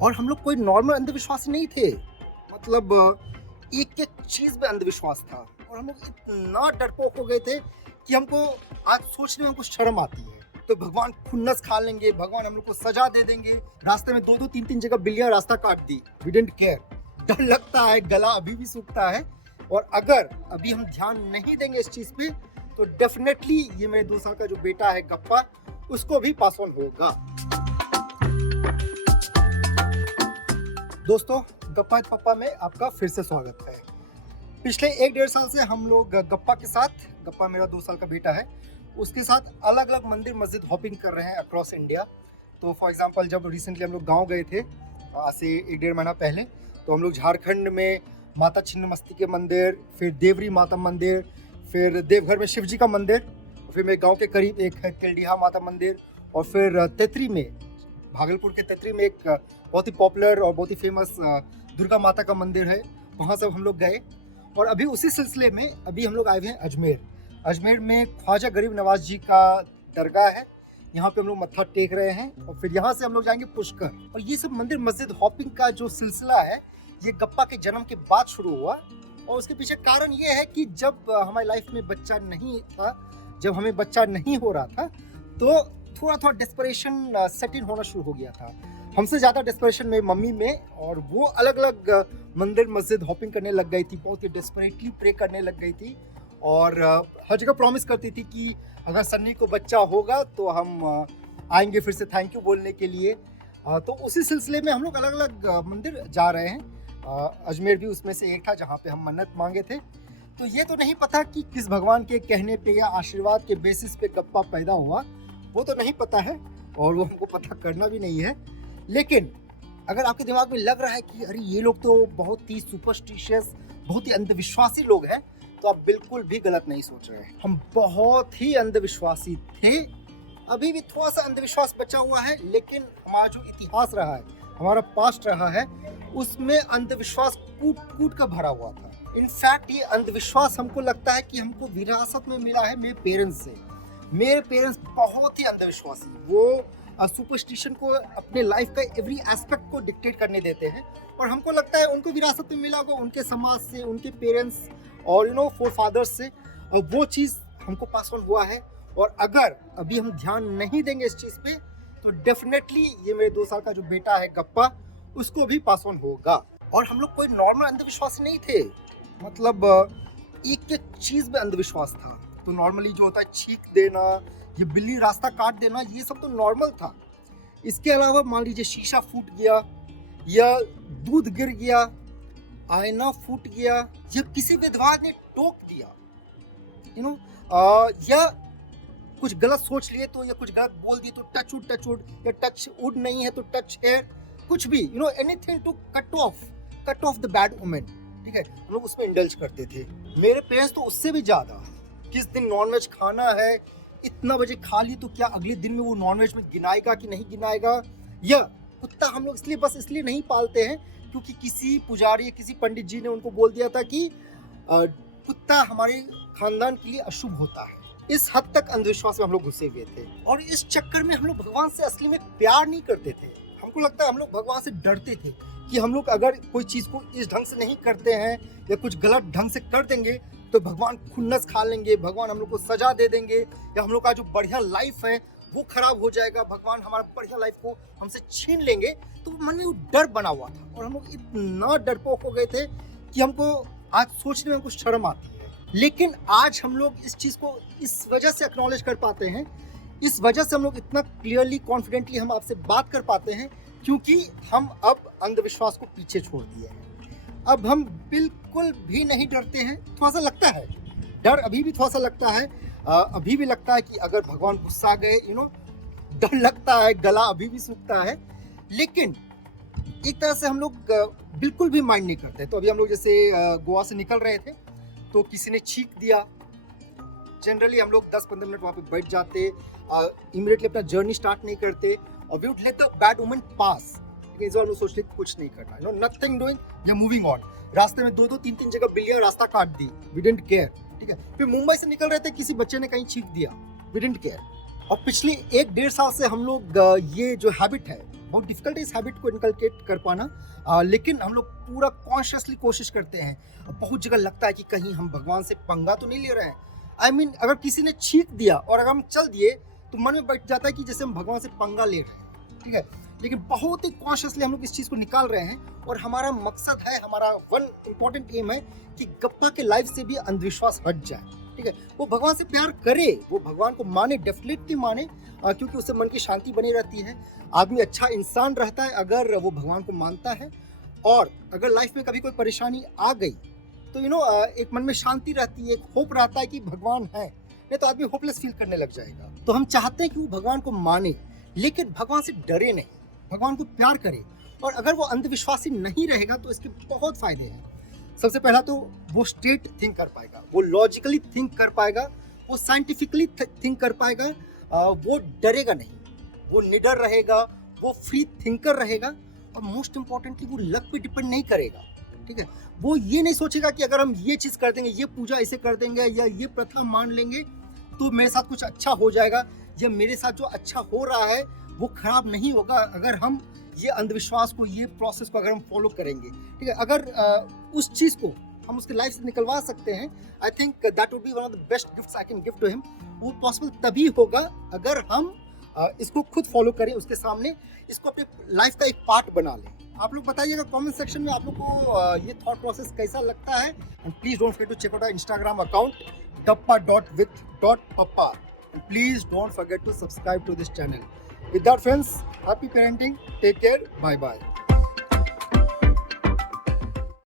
और हम लोग कोई नॉर्मल अंधविश्वास नहीं थे। मतलब एक-एक चीज़ में अंधविश्वास था और हम लोग इतना डरपोक हो गए थे कि हमको आज सोचने में हमको शर्म आती है। तो भगवान खुन्नस खा लेंगे, भगवान हम लोग को सजा दे देंगे। रास्ते में 2-2 3-3 जगह बिल्लियाँ रास्ता काट दी। We didn't care. डर लगता है, गला अभी भी सूखता है और अगर अभी हम ध्यान नहीं देंगे इस चीज़ पे तो डेफिनेटली ये मेरे 2 साल का जो बेटा है गप्पा, उसको भी पास ऑन होगा। दोस्तों, गप्पा विद पप्पा में आपका फिर से स्वागत है। पिछले 1-1.5 साल से हम लोग गप्पा के साथ, गप्पा मेरा 2 साल का बेटा है, उसके साथ अलग अलग मंदिर मस्जिद हॉपिंग कर रहे हैं अक्रॉस इंडिया। तो फॉर एग्जांपल जब रिसेंटली हम लोग गांव गए थे आज से 1-1.5 महीना पहले, तो हम लोग झारखंड में माता छिन्नमस्ती के मंदिर, फिर देवरी माता मंदिर, फिर देवघर में शिव जी का मंदिर, फिर मेरे गाँव के करीब एक है तिलडीहा माता मंदिर, और फिर तेतरी में, भागलपुर के तेतरी में एक बहुत ही पॉपुलर और बहुत ही फेमस दुर्गा माता का मंदिर है, वहाँ सब हम लोग गए। और अभी उसी सिलसिले में अभी हम लोग आए हुए हैं अजमेर। अजमेर में ख्वाजा गरीब नवाज जी का दरगाह है, यहाँ पे हम लोग मत्था टेक रहे हैं और फिर यहाँ से हम लोग जाएंगे पुष्कर। और ये सब मंदिर मस्जिद हॉपिंग का जो सिलसिला है ये गप्पा के जन्म के बाद शुरू हुआ। और उसके पीछे कारण ये है कि जब हमारी लाइफ में बच्चा नहीं था, जब हमें बच्चा नहीं हो रहा था, तो थोड़ा डेस्परेशन सेट इन होना शुरू हो गया था। हमसे ज़्यादा डेस्परेशन में मम्मी में, और वो अलग अलग मंदिर मस्जिद हॉपिंग करने लग गई थी, बहुत ही डेस्परेटली प्रे करने लग गई थी और हर जगह प्रॉमिस करती थी कि अगर सन्नी को बच्चा होगा तो हम आएंगे फिर से थैंक यू बोलने के लिए। तो उसी सिलसिले में हम लोग अलग अलग मंदिर जा रहे हैं। अजमेर भी उसमें से एक था जहाँ पे हम मन्नत मांगे थे। तो ये तो नहीं पता कि किस भगवान के कहने पे या आशीर्वाद के बेसिस पे गप्पा पैदा हुआ, वो तो नहीं पता है और वो हमको पता करना भी नहीं है। लेकिन अगर आपके दिमाग में लग रहा है कि अरे ये लोग तो बहुत ही सुपरस्टिशियस, बहुत ही अंधविश्वासी लोग हैं, तो आप बिल्कुल भी गलत नहीं सोच रहे हैं। हम बहुत ही अंधविश्वासी थे, अभी भी थोड़ा सा अंधविश्वास बचा हुआ है, लेकिन हमारा जो इतिहास रहा है, हमारा पास्ट रहा है, उसमें अंधविश्वास कूट कूट कर भरा हुआ था। इनफैक्ट ये अंधविश्वास हमको लगता है कि हमको विरासत में मिला है मेरे पेरेंट्स से। मेरे पेरेंट्स बहुत ही अंधविश्वासी, वो सुपरस्टिशन को अपने लाइफ का एवरी एस्पेक्ट को डिक्टेट करने देते हैं और हमको लगता है उनको विरासत में मिला होगा उनके समाज से, उनके पेरेंट्स और फोर फादर्स से, और वो चीज़ हमको पास ऑन हुआ है। और अगर अभी हम ध्यान नहीं देंगे इस चीज़ पे तो डेफिनेटली ये मेरे 2 साल का जो बेटा है गप्पा, उसको भी पास ऑन होगा। और हम लोग कोई नॉर्मल अंधविश्वासी नहीं थे। मतलब एक-एक चीज़ में अंधविश्वास था। तो नॉर्मली जो होता है छींक देना, ये बिल्ली रास्ता काट देना, ये सब तो नॉर्मल था। इसके अलावा मान लीजिए शीशा फूट गया या दूध गिर गया, आईना फूट गया, या किसी विधवा ने टोक दिया, या कुछ गलत सोच लिए तो, या कुछ गलत बोल दिए तो टच वुड, या टच वुड नहीं है तो टच हेयर, कुछ भी anything to cut off the bad women. ठीक है, हम लोग उसमें इंडल्ज करते थे। मेरे पेरेंट्स तो उससे भी ज़्यादा, किस दिन नॉनवेज खाना है, इतना बजे खा ली तो क्या अगले दिन में वो नॉनवेज में गिनाएगा कि नहीं गिनाएगा। या कुत्ता हम लोग इसलिए नहीं पालते हैं क्योंकि किसी पुजारी या किसी पंडित जी ने उनको बोल दिया था कि कुत्ता हमारे खानदान के लिए अशुभ होता है। इस हद तक अंधविश्वास में हम लोग घुसे हुए थे और इस चक्कर में हम लोग भगवान से असली में प्यार नहीं करते थे। हमको लगता है हम लोग भगवान से डरते थे कि हम लोग अगर कोई चीज़ को इस ढंग से नहीं करते हैं या कुछ गलत ढंग से कर देंगे तो भगवान खुन्नस खा लेंगे, भगवान हम लोग को सजा दे देंगे, या हम लोग का जो बढ़िया लाइफ है वो खराब हो जाएगा, भगवान हमारा बढ़िया लाइफ को हमसे छीन लेंगे। तो मन में वो डर बना हुआ था और हम लोग इतना डरपोक हो गए थे कि हमको आज सोचने में हमको शर्म आती है। लेकिन आज हम लोग इस चीज़ को इस वजह से एक्नॉलेज कर पाते हैं, इस वजह से हम लोग इतना क्लियरली कॉन्फिडेंटली हम आपसे बात कर पाते हैं, क्योंकि हम अब अंधविश्वास को पीछे छोड़ दिए हैं। अब हम बिल्कुल भी नहीं डरते हैं। थोड़ा सा लगता है डर, अभी भी थोड़ा सा लगता है, अभी भी लगता है कि अगर भगवान गुस्सा गए, डर लगता है, गला अभी भी सूखता है, लेकिन एक तरह से हम लोग बिल्कुल भी माइंड नहीं करते। तो अभी हम लोग जैसे गोवा से निकल रहे थे तो किसी ने छींक दिया, जनरली हम लोग 10-15 मिनट वहाँ पे बैठ जाते, इमीडिएटली अपना जर्नी स्टार्ट नहीं करते और we would let the bad moment pass. इस बार सोचते कुछ नहीं करना, नथिंग डूइंग, या मूविंग ऑन। रास्ते में 2-2 3-3 जगह बिल्लियाँ रास्ता काट दी, वी डिडंट केयर। ठीक है, फिर मुंबई से निकल रहे थे, किसी बच्चे ने कहीं छींक दिया, वी डिडंट केयर। और पिछले 1-1.5 साल से हम लोग ये जो हैबिट है बहुत डिफिकल्ट है इस हैबिट को इनकलकेट कर पाना, लेकिन हम लोग पूरा कॉन्शियसली कोशिश करते हैं। बहुत जगह लगता है कि कहीं हम भगवान से पंगा तो नहीं ले रहे हैं। I mean, अगर किसी ने छींक दिया और अगर हम चल दिए तो मन में बैठ जाता है कि जैसे हम भगवान से पंगा ले रहे हैं, ठीक है। लेकिन बहुत ही कॉन्शियसली हम लोग इस चीज़ को निकाल रहे हैं, और हमारा मकसद है, हमारा वन इम्पॉर्टेंट एम है कि गप्पा के लाइफ से भी अंधविश्वास हट जाए, ठीक है। वो भगवान से प्यार करे, वो भगवान को माने, डेफिनेटली माने, क्योंकि उससे मन की शांति बनी रहती है। आदमी अच्छा इंसान रहता है अगर वो भगवान को मानता है, और अगर लाइफ में कभी कोई परेशानी आ गई तो एक मन में शांति रहती है, एक होप रहता है कि भगवान है, नहीं तो आदमी होपलेस फील करने लग जाएगा। तो हम चाहते हैं कि वो भगवान को माने, लेकिन भगवान से डरे नहीं, भगवान को प्यार करे। और अगर वो अंधविश्वासी नहीं रहेगा तो इसके बहुत फायदे हैं। सबसे पहला तो वो स्ट्रेट थिंक कर पाएगा, वो लॉजिकली थिंक कर पाएगा, वो साइंटिफिकली थिंक कर पाएगा, वो डरेगा नहीं, वो निडर रहेगा, वो फ्री थिंकर रहेगा, और मोस्ट इम्पॉर्टेंटली वो लक पे डिपेंड नहीं करेगा, ठीक है। वो ये नहीं सोचेगा कि अगर हम ये चीज़ कर देंगे, ये पूजा ऐसे कर देंगे, या ये प्रथा मान लेंगे तो मेरे साथ कुछ अच्छा हो जाएगा, या मेरे साथ जो अच्छा हो रहा है वो खराब नहीं होगा अगर हम ये अंधविश्वास को, ये प्रोसेस को अगर हम फॉलो करेंगे, ठीक है। अगर उस चीज़ को हम उसके लाइफ से निकलवा सकते हैं, I think that would be one of the best gifts I can give to him. वो पॉसिबल तभी होगा अगर हम इसको खुद फॉलो करें, उसके सामने इसको अपने लाइफ का एक पार्ट बना लें। आप लोग बताइएगा कमेंट सेक्शन में आप लोग को ये थॉट प्रोसेस कैसा लगता है। And please don't forget to check out our Instagram account dappa.with.papa, and please don't forget to subscribe to this channel. With that friends, happy parenting, take care, bye bye.